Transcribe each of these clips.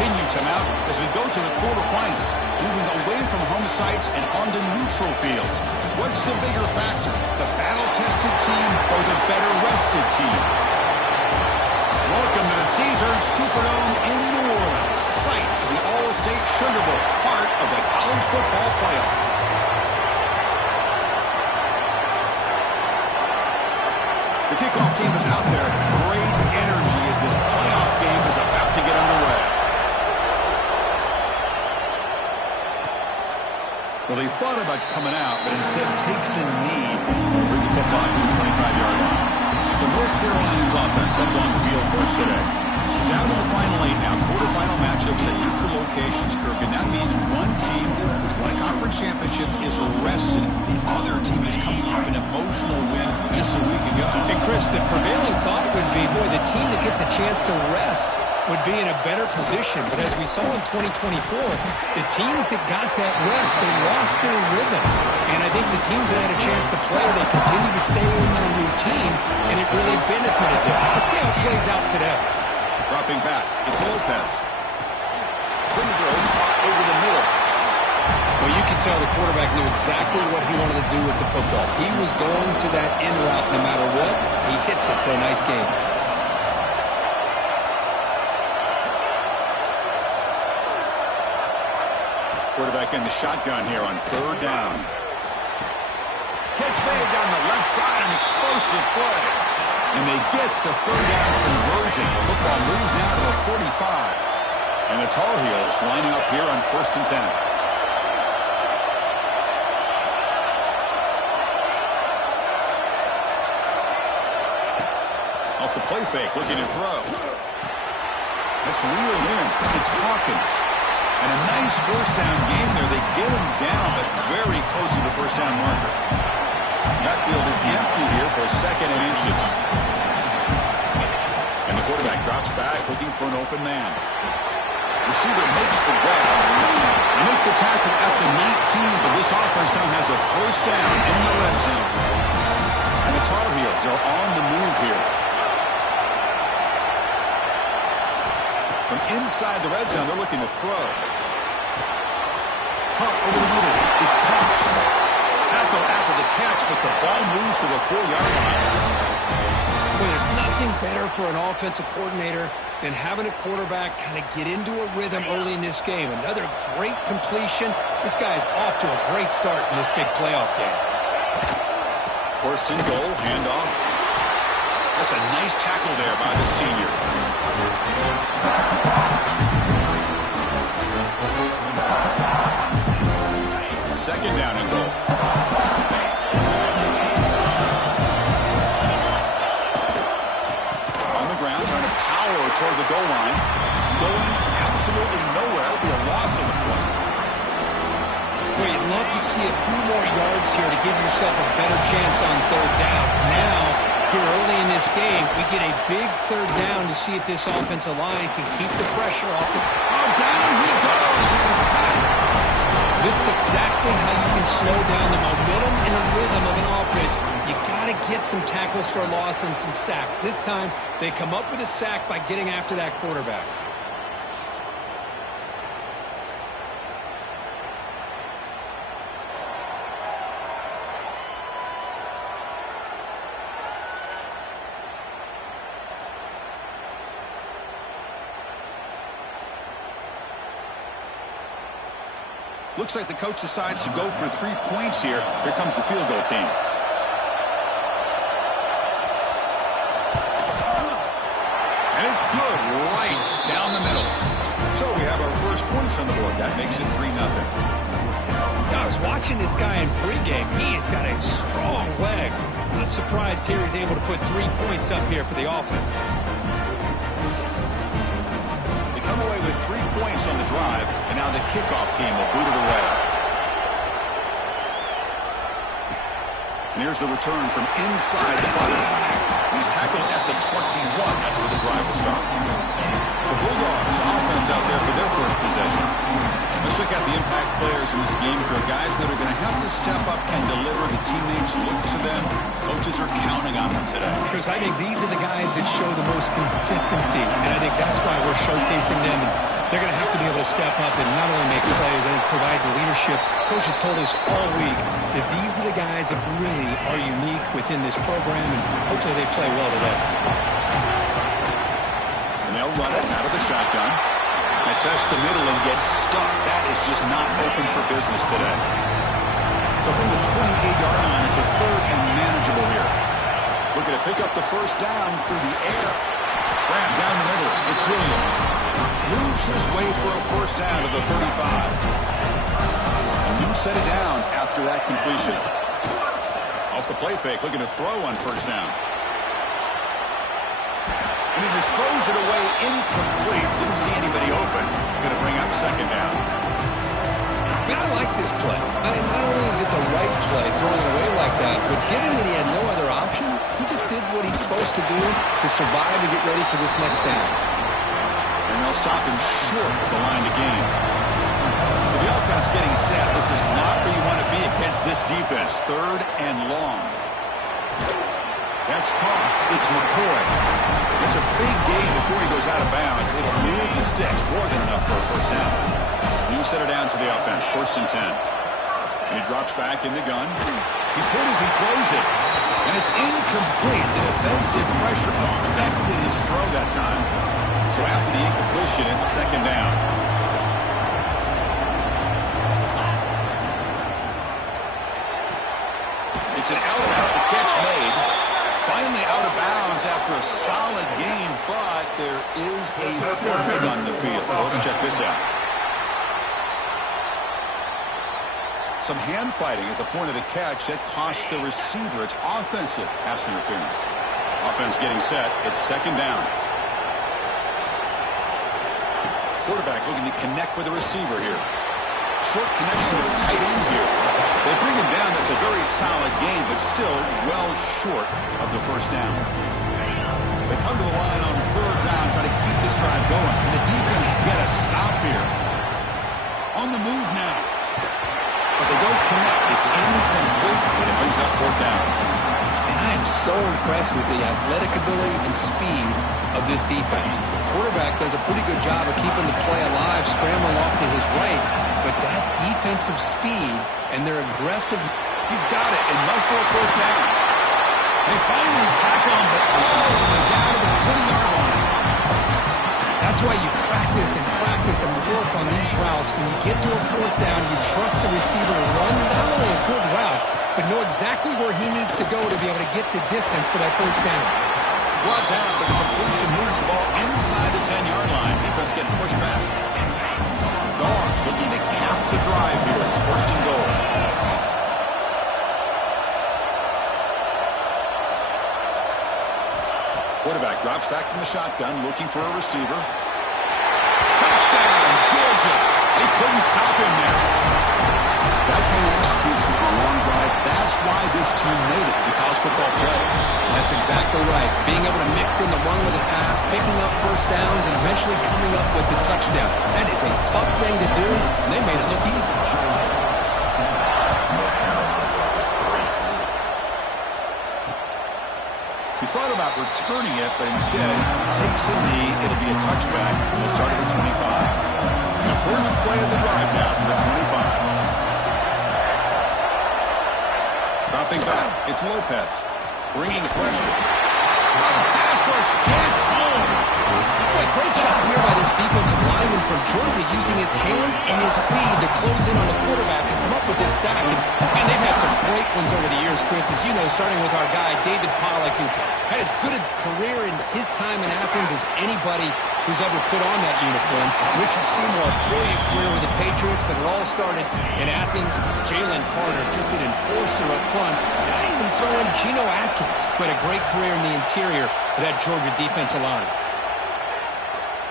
continue to mount as we go to the quarterfinals, moving away from home sites and onto neutral fields. What's the bigger factor, the battle-tested team or the better-rested team? Welcome to the Caesars Superdome in New Orleans, site of the All-State Sugar Bowl, part of the college football playoff. The kickoff team is out there. Great energy as this playoff game is about to get underway. Well, he thought about coming out, but instead takes a knee to bring the football to the 25-yard line. So North Carolina's offense comes on the field first today. Down to the final 8 now. Quarterfinal matchups at neutral locations, Kirk. And that means one team which won a conference championship is rested. The other team is coming off an emotional win just a week ago. And Chris, the prevailing thought would be, boy, the team that gets a chance to rest would be in a better position. But as we saw in 2024, the teams that got that rest, they lost their rhythm. And I think the teams that had a chance to play, they continue to stay in their routine, and it really benefited them. Let's see how it plays out today. Dropping back, it's Lopez. Quick throw, caught over the middle. Well, you can tell the quarterback knew exactly what he wanted to do with the football. He was going to that in route no matter what. He hits it for a nice game. Quarterback in the shotgun here on third down. Catch made down the left side, an explosive play. And they get the third down conversion. Football moves now to the 45. And the Tar Heels lining up here on 1st and 10. Off the play fake, looking to throw. That's reeled in. It's Hawkins. And a nice first down game there. They get him down, but very close to the first down marker. Backfield is empty here for 2nd and inches. And the quarterback drops back, looking for an open man. Receiver makes the grab. They make the tackle at the 19, but this offense now has a first down in the red zone. And the Tar Heels are on the move here. From inside the red zone, they're looking to throw. Hunt over the middle. It's Cox. Tackle after the catch, but the ball moves to the 4-yard line. Well, there's nothing better for an offensive coordinator than having a quarterback kind of get into a rhythm early in this game. Another great completion. This guy's off to a great start in this big playoff game. 1st and goal, handoff. That's a nice tackle there by the senior. Second down and goal. On the ground, trying to power toward the goal line. Going absolutely nowhere. That'll be a loss of the play. Well, you'd love to see a few more yards here to give yourself a better chance on third down. Now, here early in this game, we get a big third down to see if this offensive line can keep the pressure off the... Oh, down he goes. It's a sack. This is exactly how you can slow down the momentum and the rhythm of an offense. You got to get some tackles for a loss and some sacks. This time, they come up with a sack by getting after that quarterback. Looks like the coach decides to go for 3 points here. Here comes the field goal team. And it's good right down the middle. So we have our first points on the board. That makes it 3-0. I was watching this guy in pregame. He has got a strong leg. Not surprised here he's able to put 3 points up here for the offense. They come away with 3 points on the drive, and now the kickoff team will boot it away. And here's the return from inside the 5. He's tackled at the 21. That's where the drive will start. The Bulldogs offense out there for their first possession. Let's check out the impact players in this game here, guys that are going to have to step up and deliver. The teammates look to them. Coaches are counting on them today. Chris, I think these are the guys that show the most consistency, and I think that's why we're showcasing them. And they're going to have to be able to step up and not only make plays, I think provide the leadership. Coaches told us all week that these are the guys that really are unique within this program, and hopefully they play well today. And they'll run it out of the shotgun. They test the middle and get stuck. That is just not open for business today. So from the 28-yard line, it's a third and manageable here. Looking to pick up the first down through the air. Grab down the middle. It's Williams. Moves his way for a first down to the 35. A new set of downs after that completion. Off the play fake, looking to throw on first down. And he just throws it away incomplete. Didn't see anybody open. He's going to bring up second down. Man, I like this play. I mean, not only is it the right play, throwing it away like that, but given that he had no other option, he just did what he's supposed to do to survive and get ready for this next down. And they'll stop him short of the line to gain. So the offense getting set. This is not where you want to be against this defense. Third and long. That's caught. It's McCoy. It's a big gain before he goes out of bounds. It'll move the sticks. More than enough for a first down. New set of downs for the offense. First and 10. And he drops back in the gun. He's hit as he throws it. And it's incomplete. The defensive pressure affected his throw that time. So after the incompletion, it's second down. It's an out. The catch made. Finally out of bounds after a solid game, but there is a flag on the field. So let's check this out. Some hand fighting at the point of the catch that cost the receiver. It's offensive pass interference. Offense getting set. It's second down. Quarterback looking to connect with the receiver here. Short connection to the tight end here. They bring him down. That's a very solid game, but still well short of the first down. They come to the line on third down, try to keep this drive going. And the defense get a stop here. On the move now. But they don't connect. It's incomplete, and it brings up fourth down. And I am so impressed with the athletic ability and speed of this defense. The quarterback does a pretty good job of keeping the play alive, scrambling off to his right. But that defensive speed and their aggressive... He's got it, and no for a first down. They finally tackle him, but all the way down to the 20-yard line. That's why you practice and work on these routes. When you get to a fourth down, you trust the receiver to run not only a good route, but know exactly where he needs to go to be able to get the distance for that first down. Brought down, but the completion moves the ball inside the 10-yard line. Defense getting pushed back. Dogs looking to cap the drive here. It's first and goal. Quarterback drops back from the shotgun, looking for a receiver. Touchdown, Georgia. They couldn't stop him there. That kind of execution on a long drive, that's why this team made it to the college football playoffs. That's exactly right. Being able to mix in the run with the pass, picking up first downs, and eventually coming up with the touchdown. That is a tough thing to do, and they made it look easy. He thought about returning it, but instead takes a knee. It'll be a touchback from the start of the 25. And the first play of the drive now from the 25. Dropping back, it's Lopez. Bringing pressure. Pass rush gets home. Boy, great job here by this defensive lineman from Georgia using his hands and his speed to close in on the quarterback and come up with this sack. And they've had some great ones over the years, Chris, as you know, starting with our guy, David Pollack, who had as good a career in his time in Athens as anybody who's ever put on that uniform. Richard Seymour, brilliant career with the Patriots, but it all started in Athens. Jalen Carter, just an enforcer up front. And I even throw in Geno Atkins, who had a great career in the interior of that Georgia defensive line.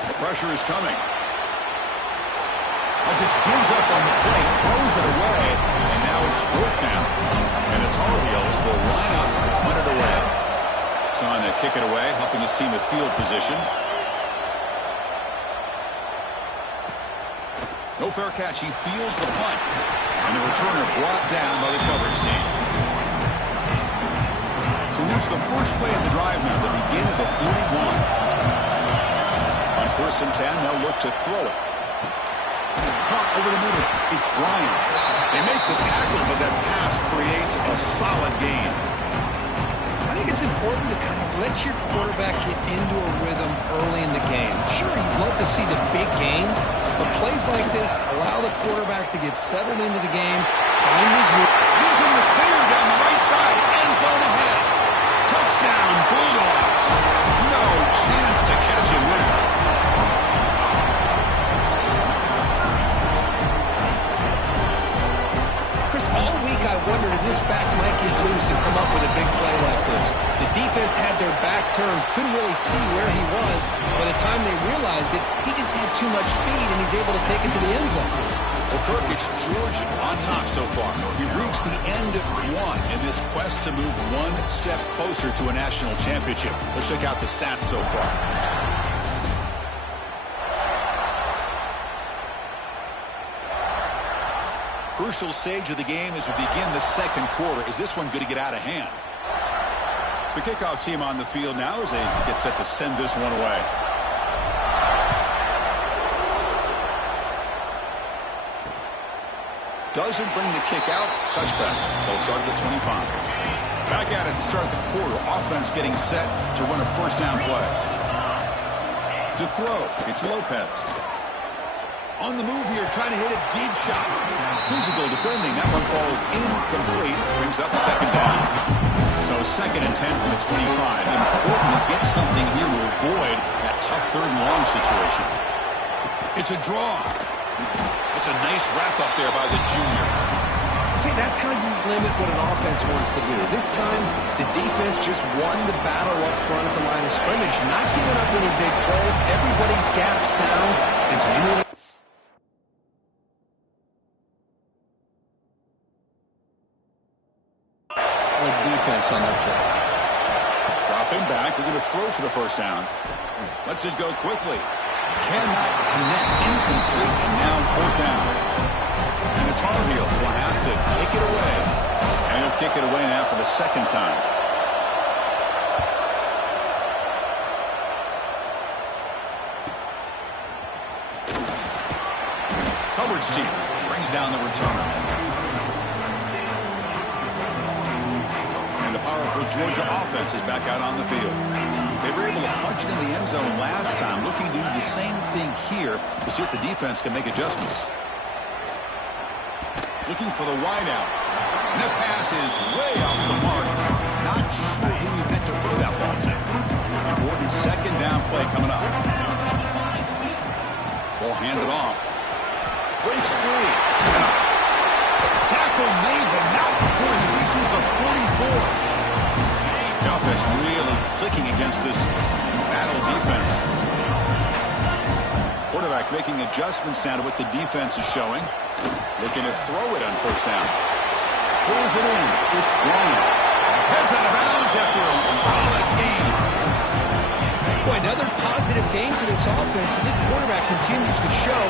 The pressure is coming. It just gives up on the play, throws it away, and now it's fourth down. And the Tar Heels will line up to punt it away. It's on to kick it away, helping his team with field position. No fair catch. He feels the punt. And the returner brought down by the coverage team. So here's the first play of the drive now, the begin of the 41. On 1st and 10, they'll look to throw it. Caught over the middle. It's Bryant. They make the tackle, but that pass creates a solid gain. I think it's important to kind of let your quarterback get into a rhythm early in the game. Sure, you'd love to see the big gains, but plays like this allow the quarterback to get settled into the game, find his route. Using the clear down the right side, end zone ahead. Touchdown, Bulldogs. No chance to catch him there. All week I wondered if this back might get loose and come up with a big play like this. The defense had their back turned, couldn't really see where he was. By the time they realized it, he just had too much speed, and he's able to take it to the end zone. Well, Kirk, it's Georgia on top so far. We reached the end of one in this quest to move one step closer to a national championship. Let's check out the stats so far. Crucial stage of the game as we begin the second quarter. Is this one going to get out of hand? The kickoff team on the field now as they get set to send this one away. Doesn't bring the kick out. Touchback. They'll start at the 25. Back at it to start the quarter. Offense getting set to run a first down play. To throw, it's Lopez. On the move here, trying to hit a deep shot. Physical defending. That one falls incomplete. Brings up second down. So 2nd and 10 from the 25. Important to get something here to avoid that tough 3rd and long situation. It's a draw. It's a nice wrap up there by the junior. See, that's how you limit what an offense wants to do. This time, the defense just won the battle up front at the line of scrimmage. Not giving up any big plays. Everybody's gap sound. It's really... defense on that play. Dropping back, we're going to throw for the first down. Lets it go quickly. Cannot connect, incomplete, and now 4th down. And the Tar Heels will have to kick it away. And he'll kick it away now for the 2nd time. Coverage team brings down the returner. Powerful Georgia offense is back out on the field. They were able to punch it in the end zone last time, looking to do the same thing here to see if the defense can make adjustments. Looking for the wideout. And the pass is way off the mark. Not sure who you meant to throw that ball to. Important 2nd down play coming up. Ball handed off. Breaks free. Tackle made, but not before he reaches the 44. The offense really clicking against this battle defense. Quarterback making adjustments now to what the defense is showing. Looking to throw it on 1st down. Pulls it in. It's Bryant. Heads out of bounds after a solid game. Boy, another positive game for this offense, and this quarterback continues to show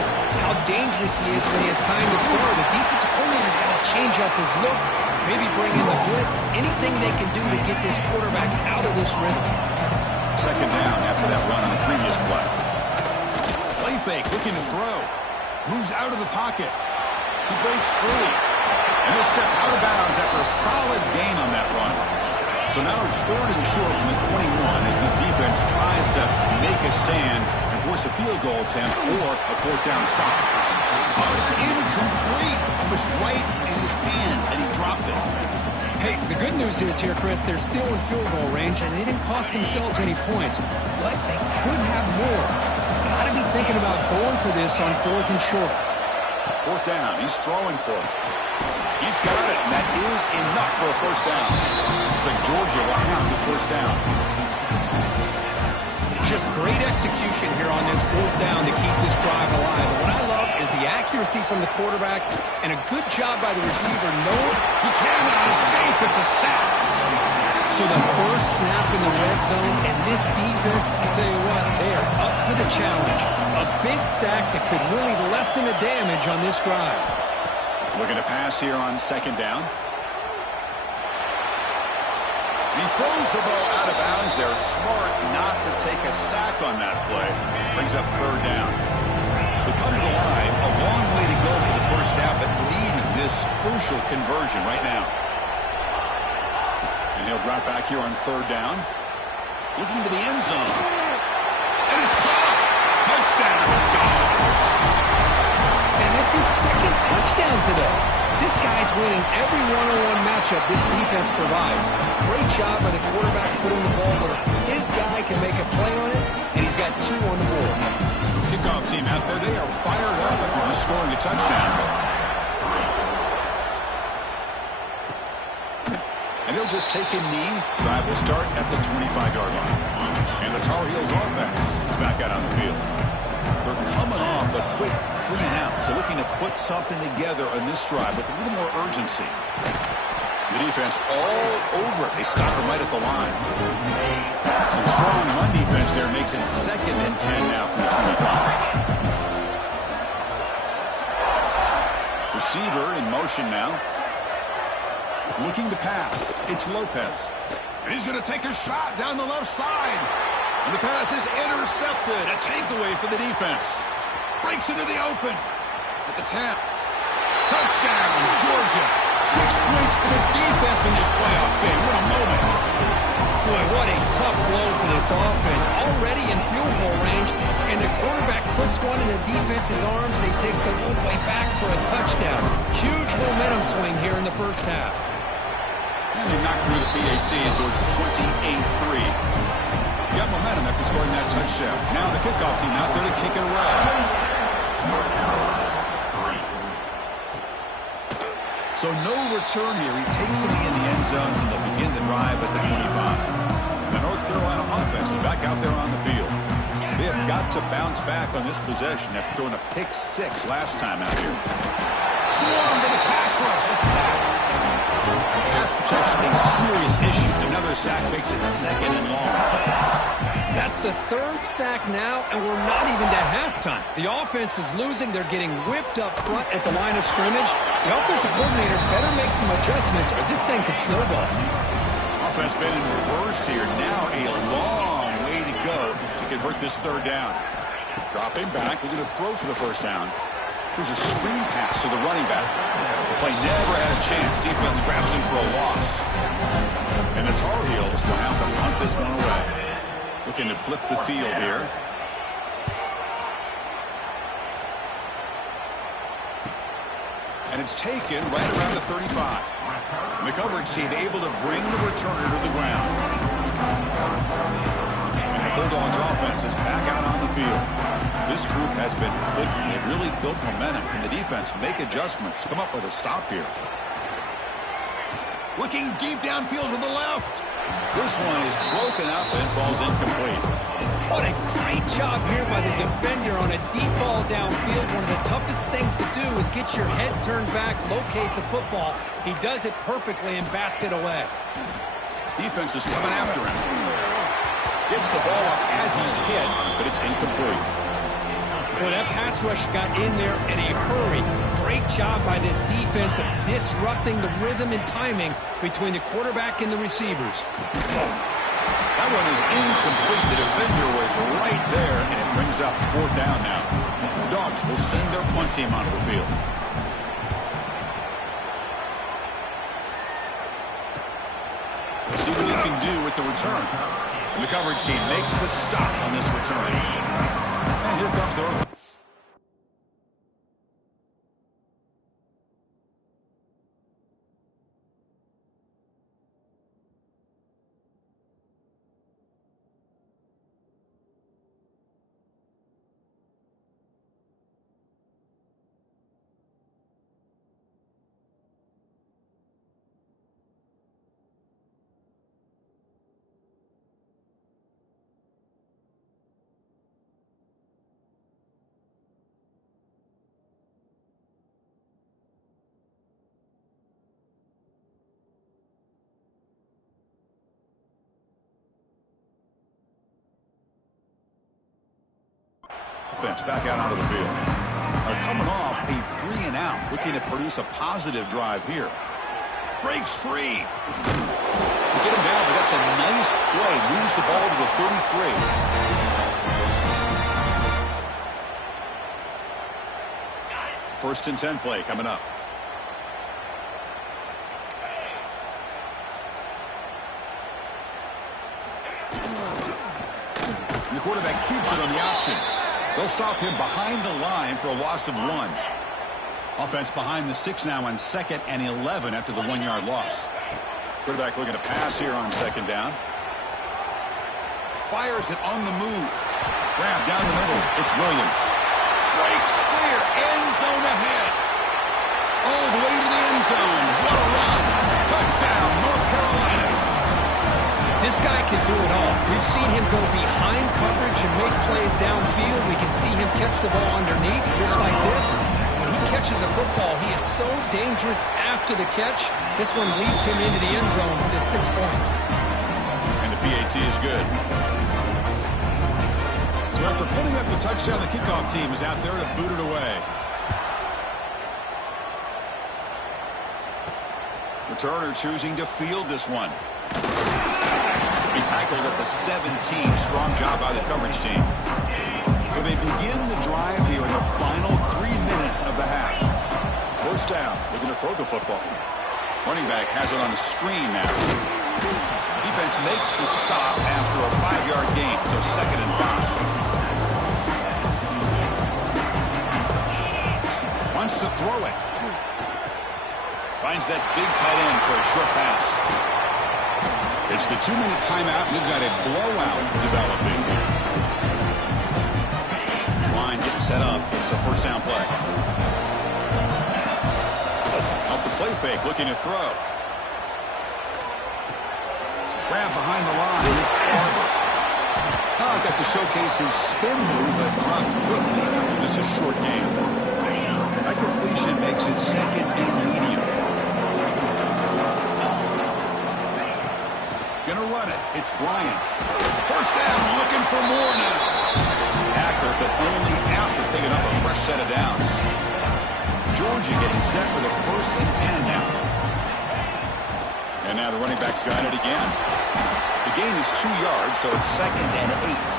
how dangerous he is when he has time to throw. The defensive coordinator's got to change up his looks, maybe bring in the blitz, anything they can do to get this quarterback out of this rhythm. 2nd down after that run on the previous play. Play fake, looking to throw. Moves out of the pocket. He breaks free. And he'll step out of bounds after a solid gain on that run. So now it's 3rd and short from the 21 as this defense tries to make a stand and force a field goal attempt or a 4th down stop. Oh, it's incomplete. It was right in his hands, and he dropped it. Hey, the good news is here, Chris, they're still in field goal range, and they didn't cost themselves any points. But they could have more. Got to be thinking about going for this on 4th and short. 4th down. He's throwing for it. He's got it, and that is enough for a 1st down. It's like Georgia will have the 1st down. Just great execution here on this 4th down to keep this drive alive. And what I love is the accuracy from the quarterback and a good job by the receiver. No, he cannot escape. It's a sack. So the first snap in the red zone, and this defense, I tell you what, they are up for the challenge. A big sack that could really lessen the damage on this drive. Looking to pass here on second down. He throws the ball out of bounds. They're smart not to take a sack on that play. Brings up third down. We come to the line, a long way to go for the first half, but needing this crucial conversion right now. And he'll drop back here on third down. Looking to the end zone. And it's caught. Touchdown. Goals. And that's his second touchdown today. This guy's winning every one-on-one matchup this defense provides. Great job by the quarterback putting the ball where his guy can make a play on it, and he's got 2 on the board. Kickoff team out there, they are fired up after just scoring a touchdown. And he'll just take a knee. Drive will start at the 25-yard line. And the Tar Heels offense is back out on the field. They're coming off a quick 3-and-out, so looking to put something together on this drive with a little more urgency. The defense all over it. They stop him right at the line. Some strong run defense there makes it 2nd and 10 now from the 25. Receiver in motion now. Looking to pass. It's Lopez. And he's going to take a shot down the left side. And the pass is intercepted. A takeaway for the defense. Breaks into the open. At the 10. Touchdown, Georgia. 6 points for the defense in this playoff game. What a moment. Boy, what a tough blow for this offense. Already in field goal range, and the quarterback puts one in the defense's arms. They take some all the way back for a touchdown. Huge momentum swing here in the first half. And they knocked through the PAT, so it's 28-3. Got momentum after scoring that touchdown. Now the kickoff team out there to kick it away. So no return here. He takes it in the end zone, and they'll begin the drive at the 25. The North Carolina offense is back out there on the field. They have got to bounce back on this possession after throwing a pick 6 last time out here. Swarm to the pass rush. A sack. Pass protection, a serious issue. Another sack makes it 2nd and long. That's the 3rd sack now, and we're not even to halftime. The offense is losing. They're getting whipped up front at the line of scrimmage. The offensive coordinator better make some adjustments, or this thing could snowball. Offense been in reverse here. Now a long way to go to convert this 3rd down. Dropping back, looking to throw for the first down. Here's a screen pass to the running back. The play never had a chance. Defense grabs him for a loss. And the Tar Heels will have to punt this one away. Looking to flip the field here. And it's taken right around the 35. And the coverage team able to bring the returner to the ground. And the Bulldogs offense is back out on the field. This group has been clicking. They've really built momentum. Can the defense make adjustments? Come up with a stop here. Looking deep downfield to the left. This one is broken up and falls incomplete. What a great job here by the defender on a deep ball downfield. One of the toughest things to do is get your head turned back, locate the football. He does it perfectly and bats it away. Defense is coming after him. Gets the ball up as he's hit, but it's incomplete. Boy, that pass rush got in there in a hurry. Great job by this defense of disrupting the rhythm and timing between the quarterback and the receivers. That one is incomplete. The defender was right there, and it brings up 4th down now. Dogs will send their punt team onto the field. We'll see what he can do with the return. And the coverage team makes the stop on this return. And here comes the... offense back out onto the field. They're coming off a 3-and-out, looking to produce a positive drive here. Breaks free. They get him down, but that's a nice play. Moves the ball to the 33. First and 10 play coming up. And the quarterback keeps it on the option. They'll stop him behind the line for a loss of 1. Offense behind the 6 now on 2nd and 11 after the 1-yard loss. Quarterback looking to pass here on 2nd down. Fires it on the move. Grab down the middle. It's Williams. Breaks clear. End zone ahead. All the way to the end zone. What a run. Touchdown, North Carolina. This guy can do it all. We've seen him go behind coverage and make plays downfield. We can see him catch the ball underneath just like this. When he catches a football, he is so dangerous after the catch. This one leads him into the end zone for the 6 points. And the PAT is good. So after putting up the touchdown, the kickoff team is out there to boot it away. Returner choosing to field this one. He tackled at the 17. Strong job by the coverage team. So they begin the drive here in the final 3 minutes of the half. First down, looking to throw the football. Running back has it on the screen now. Defense makes the stop after a 5-yard gain, so 2nd and 5. Wants to throw it. Finds that big tight end for a short pass. It's the 2-minute timeout, and we've got a blowout developing. This line getting set up. It's a first down play. Off the play fake, looking to throw. Grab behind the line, and it's Barber. Got to showcase his spin move, but dropped quickly after just a short gain. That completion makes it 2nd and medium. Gonna run it. It's Bryant. First down, looking for more now. Tackle, but only after picking up a fresh set of downs. Georgia getting set for the 1st and 10 now. And now the running back's got it again. The gain is 2 yards, so it's 2nd and 8.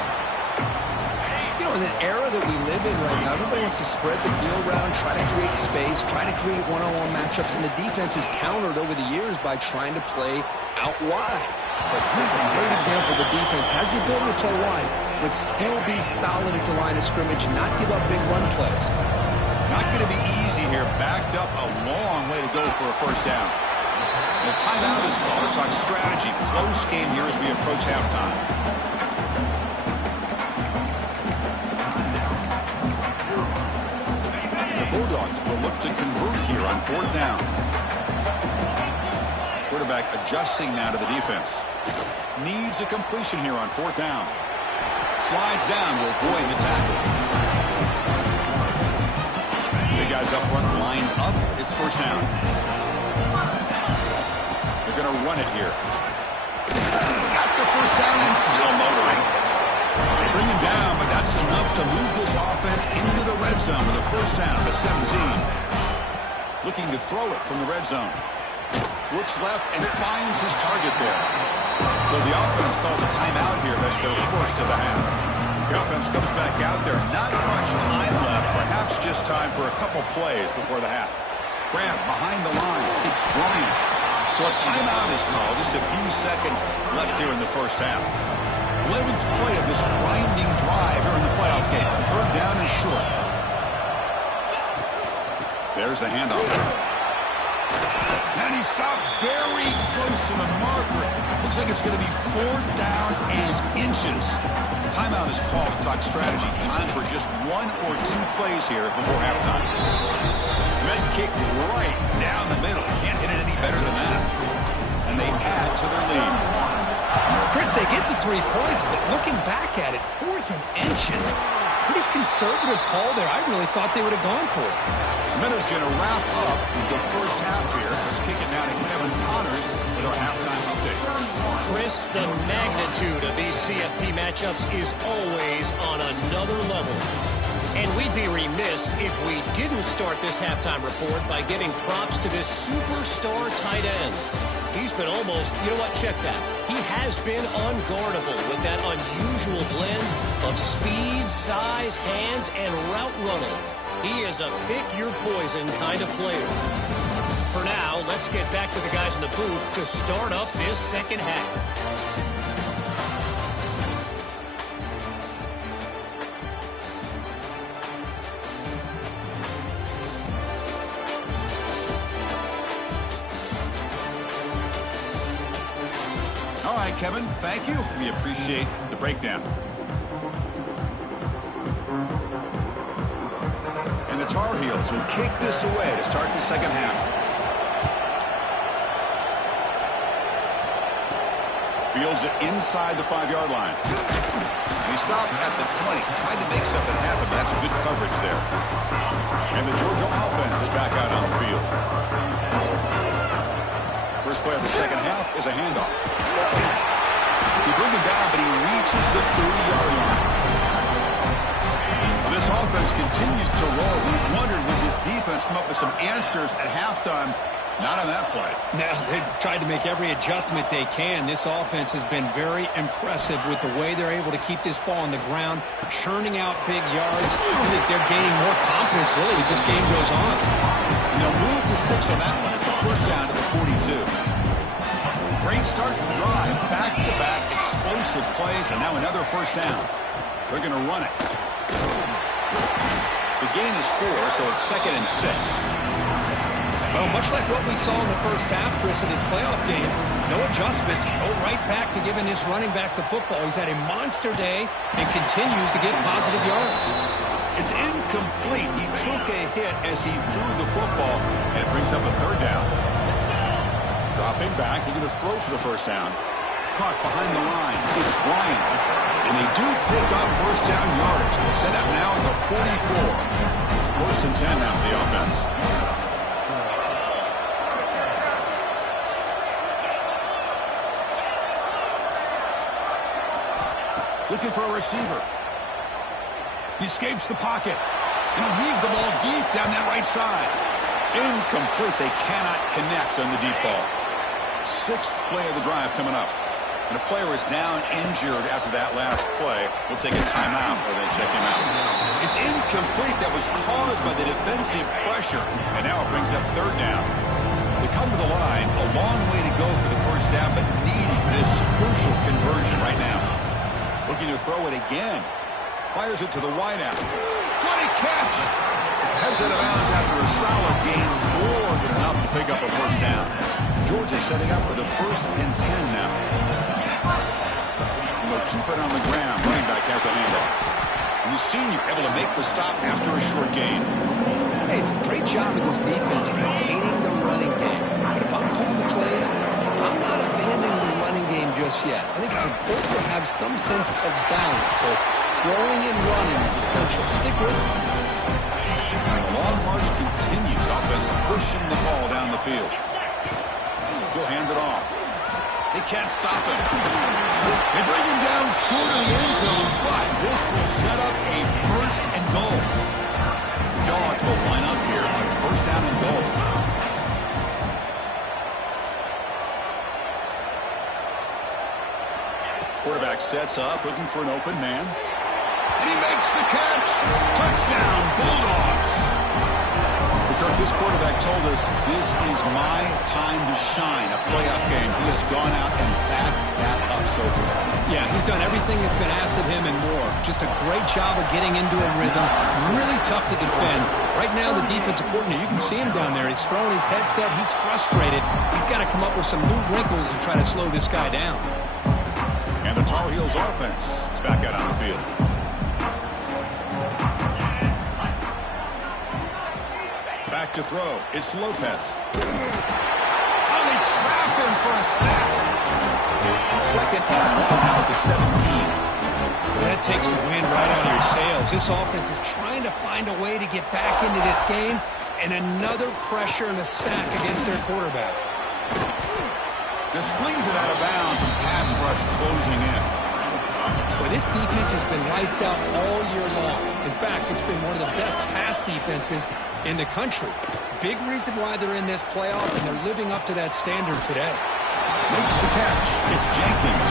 You know, in the era that we live in right now, everybody wants to spread the field around, try to create space, try to create one-on-one matchups, and the defense is countered over the years by trying to play out wide. But here's a great example. The defense has the ability to play wide, but still be solid at the line of scrimmage and not give up big run plays. Not going to be easy here. Backed up a long way to go for a first down. And a timeout is called to talk strategy. Close game here as we approach halftime. The Bulldogs will look to convert here on 4th down. Quarterback adjusting now to the defense. Needs a completion here on 4th down. Slides down to avoid the tackle. Big guys up front line up. It's first down. They're going to run it here. Got the first down and still motoring. They bring him down, but that's enough to move this offense into the red zone with a first down to 17. Looking to throw it from the red zone. Looks left and finds his target there. So the offense calls a timeout here. That's their first of the half. The offense comes back out there. Not much time left. Perhaps just time for a couple plays before the half. Grab behind the line. It's Bryant. So a timeout is called. Just a few seconds left here in the first half. 11th play of this grinding drive here in the playoff game. 3rd down and short. There's the handoff. And he stopped very close to the marker. Looks like it's going to be 4th down and inches. Timeout is called to talk strategy. Time for just 1 or 2 plays here before halftime. Red kick right down the middle. Can't hit it any better than that. And they add to their lead. Chris, they get the 3 points, but looking back at it, 4th and inches. Pretty conservative call there. I really thought they would have gone for it. Minutes going to wrap up the first half here. Let's kick it down to Kevin Connors with our halftime update. Chris, the magnitude of these CFP matchups is always on another level. And we'd be remiss if we didn't start this halftime report by giving props to this superstar tight end. He's been almost, you know what, check that. He has been unguardable with that unusual blend of speed, size, hands, and route running. He is a pick-your-poison kind of player. For now, let's get back to the guys in the booth to start up this second half. All right, Kevin, thank you. We appreciate the breakdown. And the Tar Heels will kick this away to start the second half. Fields it inside the 5-yard line. And he stopped at the 20, tried to make something happen, but that's good coverage there. And the Georgia offense is back out on the field. First play of the second half is a handoff. He brings him down, but he reaches the 30-yard line. This offense continues to roll. We wondered, would this defense come up with some answers at halftime? Not on that play. Now, they've tried to make every adjustment they can. This offense has been very impressive with the way they're able to keep this ball on the ground, churning out big yards. I think they're gaining more confidence, really, as this game goes on. And they'll move the 6 on that one. It's a first down to the 42. Great start to the drive. Back-to-back explosive plays, and now another first down. They're going to run it. The gain is 4, so it's 2nd and 6. Well, much like what we saw in the first half, Chris, of this playoff game, no adjustments, go right back to giving his running back the football. He's had a monster day and continues to get positive yards. It's incomplete. He took a hit as he threw the football, and it brings up a third down. Dropping back, looking to throw for the first down. Caught behind the line. It's Bryant. And they do pick up first down yardage. Set up now at the 44. First and 10 now for the offense. Looking for a receiver. He escapes the pocket. And he heaves the ball deep down that right side. Incomplete. They cannot connect on the deep ball. 6th play of the drive coming up. And a player is down injured after that last play. We'll take a timeout or they check him out. It's incomplete. That was caused by the defensive pressure. And now it brings up third down. They come to the line. A long way to go for the first down, but needing this crucial conversion right now. Looking to throw it again. Fires it to the wideout. What a catch! Heads out of bounds after a solid gain. More than enough to pick up a first down. Georgia setting up for the 1st and 10 now. And they'll keep it on the ground. Running back has the handoff. And the senior able to make the stop after a short gain. Hey, it's a great job of this defense containing the running game. But if I'm calling the plays, I'm not abandoning the running game just yet. I think it's important to have some sense of balance. So throwing and running is essential. Stick with it. The long march continues. Offense pushing the ball down the field. He'll hand it off. They can't stop him. They bring him down short of the end zone, but this will set up a first and goal. The Dogs will line up here on first down and goal. Quarterback sets up, looking for an open man. And he makes the catch. Touchdown, Bulldogs. Kirk, this quarterback told us this is my time to shine, a playoff game. He has gone out and backed that up so far. Yeah, he's done everything that's been asked of him and more. Just a great job of getting into a rhythm. Really tough to defend. Right now, the defensive coordinator, you can see him down there. He's throwing his headset. He's frustrated. He's got to come up with some new wrinkles to try to slow this guy down. And the Tar Heels offense is back out on the field. Back to throw. It's Lopez. Oh, they trap him for a sack. 2nd and 1 now at the 17. Well, that takes the wind right out of your sails. This offense is trying to find a way to get back into this game, and another pressure and a sack against their quarterback. Just flings it out of bounds and pass rush closing in. Well, This defense has been lights out all year long. In fact, it's been one of the best pass defenses in the country. Big reason why they're in this playoff, and they're living up to that standard today. Makes the catch. It's Jenkins.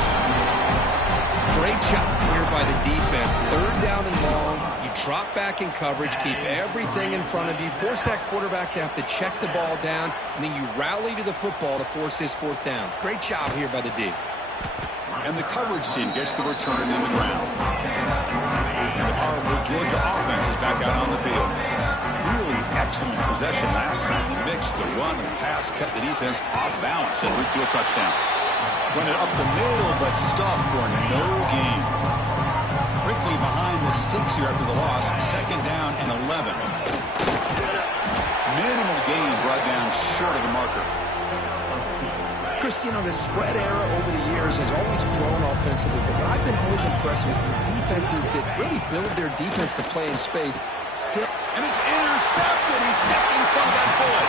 Great job here by the defense. Third down and long. You drop back in coverage, keep everything in front of you, force that quarterback to have to check the ball down, and then you rally to the football to force his fourth down. Great job here by the D. And the coverage team gets the return in the ground. The powerful Georgia offense is back out on the field. Really excellent possession last time. They mixed the run and the pass, kept the defense off balance and route to a touchdown. Run it up the middle, but stuffed for no gain. Quickly behind the sticks here after the loss. Second down and 11. Minimal gain brought down short of the marker. Chris, you know, the spread era over the years has always grown offensively, but what I've been always impressed with defenses that really build their defense to play in space still. And it's intercepted. He stepped in front of that bullet.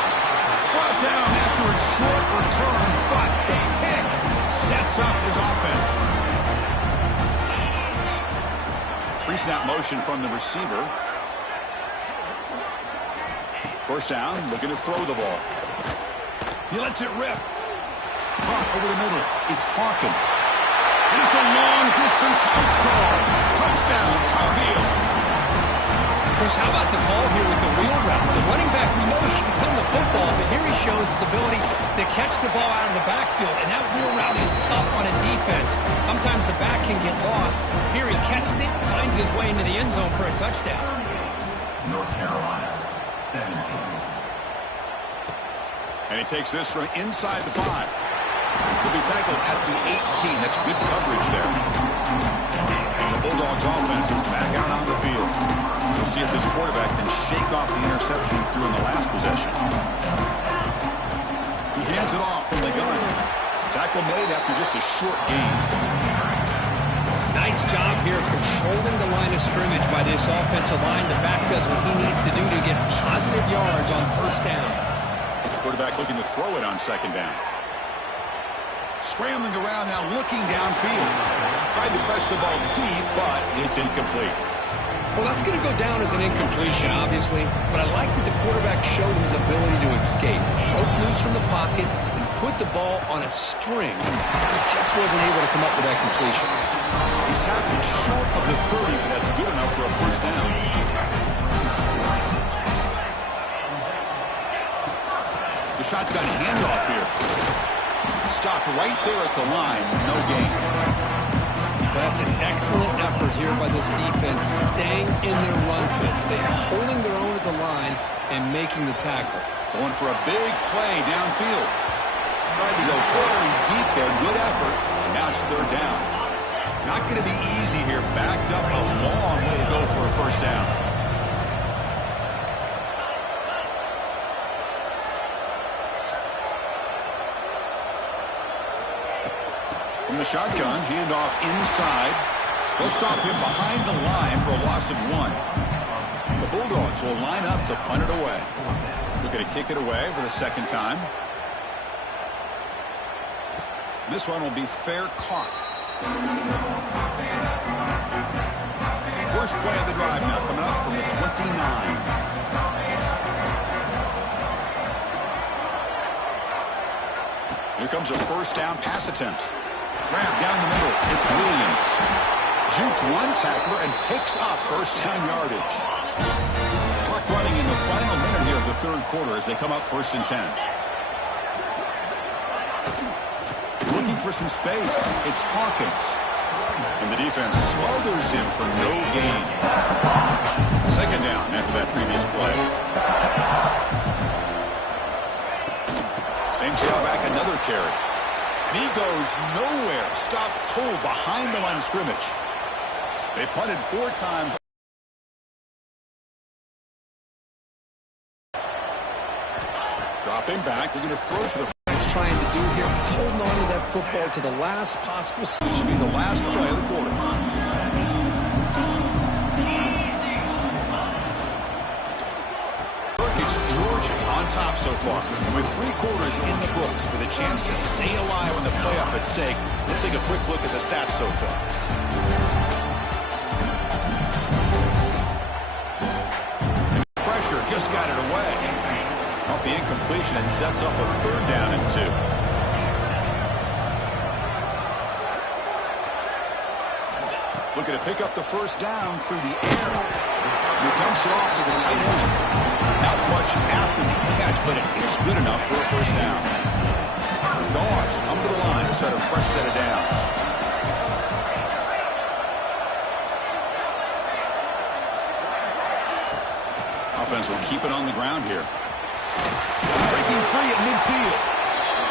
Brought down after a short return, but the pick sets up his offense. Pre-snap motion from the receiver. First down, looking to throw the ball. He lets it rip. Caught over the middle. It's Hawkins. And it's a long-distance house call. Touchdown, Tar Heels. Chris, how about the call here with the wheel route? The running back, we know he can run the football, but here he shows his ability to catch the ball out of the backfield, and that wheel route is tough on a defense. Sometimes the back can get lost. Here he catches it, finds his way into the end zone for a touchdown. North Carolina, 17. And he takes this from inside the 5. He'll be tackled at the 18. That's good coverage there. And the Bulldogs offense is back out on the field. We'll see if this quarterback can shake off the interception he threw in the last possession. He hands it off from the gun. Tackle made after just a short gain. Nice job here of controlling the line of scrimmage by this offensive line. The back does what he needs to do to get positive yards on first down. Quarterback looking to throw it on second down. Scrambling around now, looking downfield. Tried to press the ball deep, but it's incomplete. Well, that's going to go down as an incompletion, obviously, but I like that the quarterback showed his ability to escape. Broke loose from the pocket and put the ball on a string. He just wasn't able to come up with that completion. He's tackled short of the 30, but that's good enough for a first down. The shotgun handoff here. Stopped right there at the line. No gain. That's an excellent effort here by this defense, staying in their run fits. They are holding their own at the line and making the tackle. Going for a big play downfield. Tried to go very deep there. Good effort. And now it's third down. Not going to be easy here. Backed up a long way to go for a first down. From the shotgun, handoff inside. They'll stop him behind the line for a loss of 1. The Bulldogs will line up to punt it away. Looking to kick it away for the second time. This one will be fair caught. First play of the drive now coming up from the 29. Here comes a first down pass attempt. Grab down the middle. It's Williams. Juked one tackler and picks up first down yardage. Clock running in the final minute here of the third quarter as they come up first and 10. Looking for some space. It's Hawkins. And the defense smothers him for no gain. Second down after that previous play. Same tailback, another carry. And he goes nowhere. Stopped cold behind the line of scrimmage. They punted 4 times. Dropping back. They're going to throw for the... He's trying to do here. He's holding on to that football to the last possible... This should be the last play of the quarter. It's Georgia on top so far. With 3 quarters in the books with a chance to stay alive in the playoff at stake, let's take a quick look at the stats so far. batted away. Off the incompletion, it sets up a 3rd down and 2. Looking to pick up the 1st down through the air. He dumps it off to the tight end. Not much after the catch, but it is good enough for a 1st down. Dogs come to the line to set a fresh set of downs. Offense will keep it on the ground here. Breaking free at midfield.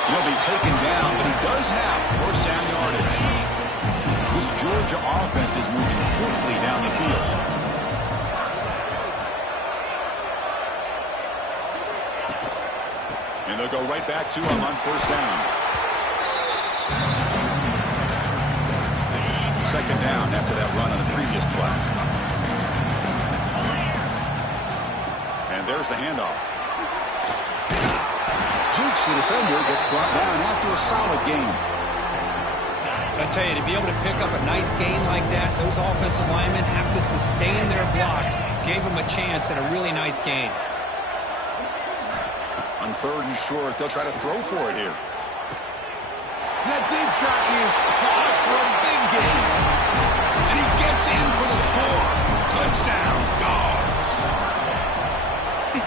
He'll be taken down, but he does have 1st down yardage. This Georgia offense is moving quickly down the field. And they'll go right back to him on 1st down. 2nd down after that run on the previous play. And there's the handoff. Jukes the defender, gets brought down after a solid game. I tell you, to be able to pick up a nice gain like that, those offensive linemen have to sustain their blocks. Gave them a chance at a really nice gain. On 3rd and short, they'll try to throw for it here. That deep shot is caught for a big gain. And he gets in for the score. Touchdown, Dogs.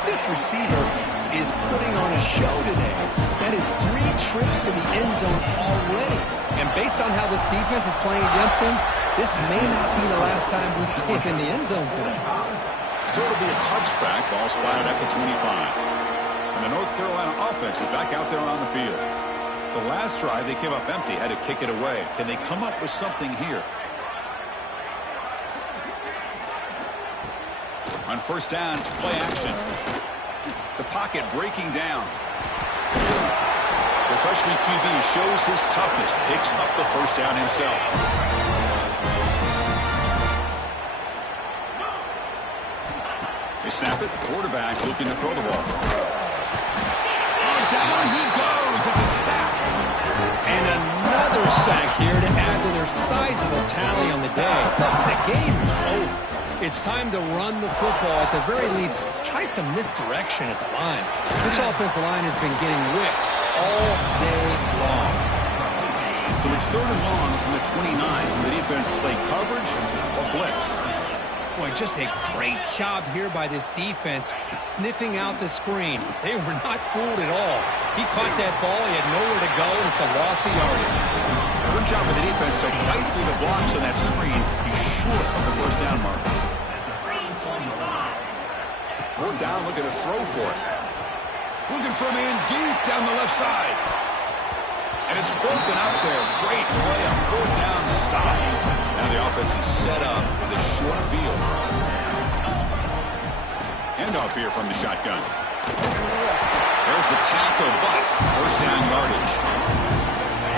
This receiver is putting on a show today. That is 3 trips to the end zone already. And based on how this defense is playing against him, this may not be the last time we see him in the end zone today. So it'll be a touchback. Ball spotted at the 25. And the North Carolina offense is back out there on the field. The last drive, they came up empty, had to kick it away. Can they come up with something here? On 1st down, it's play action. The pocket breaking down. The freshman QB shows his toughness, picks up the 1st down himself. They snap it, quarterback looking to throw the ball. Oh, down he goes. It's a sack. And another sack here to add to their sizable tally on the day. The game is over. It's time to run the football. At the very least, try some misdirection at the line. This offensive line has been getting whipped all day long. So it's 3rd and long from the 29. The defense play coverage or blitz. Boy, just a great job here by this defense, sniffing out the screen. They were not fooled at all. He caught that ball. He had nowhere to go, and it's a loss of yardage. Good job by the defense to fight through the blocks on that screen. He's short of the 1st down mark. 4th down, looking to throw for it. Looking for a man deep down the left side. And it's broken up there. Great play, a 4th down stop. Now the offense is set up with a short field. Handoff here from the shotgun. There's the tackle, but 1st down yardage.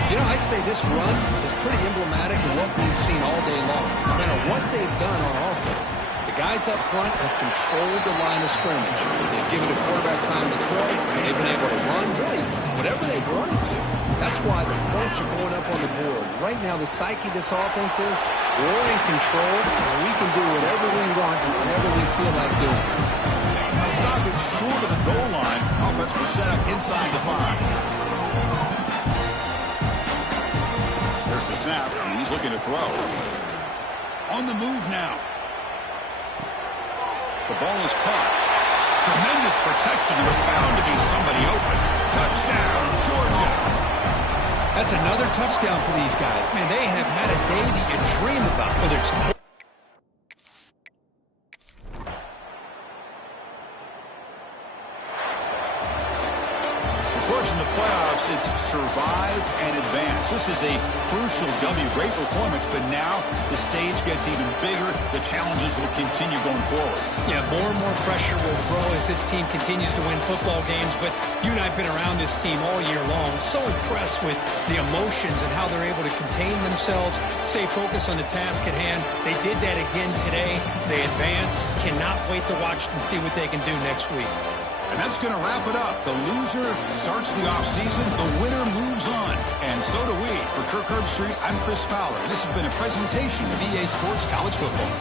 You know, I'd say this run is pretty emblematic of what we've seen all day long. No matter what they've done on offense, the guys up front have controlled the line of scrimmage. They've given the quarterback time to throw. They've been able to run, really, whatever they've run to. That's why the points are going up on the board. Right now, the psyche of this offense is we're in control, and we can do whatever we want and whatever we feel like doing. Now stopping short of the goal line. Offense was set up inside the 5. There's the snap, and he's looking to throw. On the move now. The ball is caught. Tremendous protection. There was bound to be somebody open. Touchdown, Georgia. That's another touchdown for these guys. Man, they have had a day that you dream about, whether it's... Of course, in the playoffs, it's survive and advance. This is a crucial W. Great performance, but now the stage gets even bigger. The challenges will continue going forward. Yeah, more and more pressure will grow as this team continues to win football games, but you and I have been around this team all year long. So impressed with the emotions and how they're able to contain themselves, stay focused on the task at hand. They did that again today. They advance. Cannot wait to watch and see what they can do next week. And that's going to wrap it up. The loser starts the offseason. The winner moves on. And so do we. For Kirk Herbstreit, I'm Chris Fowler. This has been a presentation of EA Sports College Football.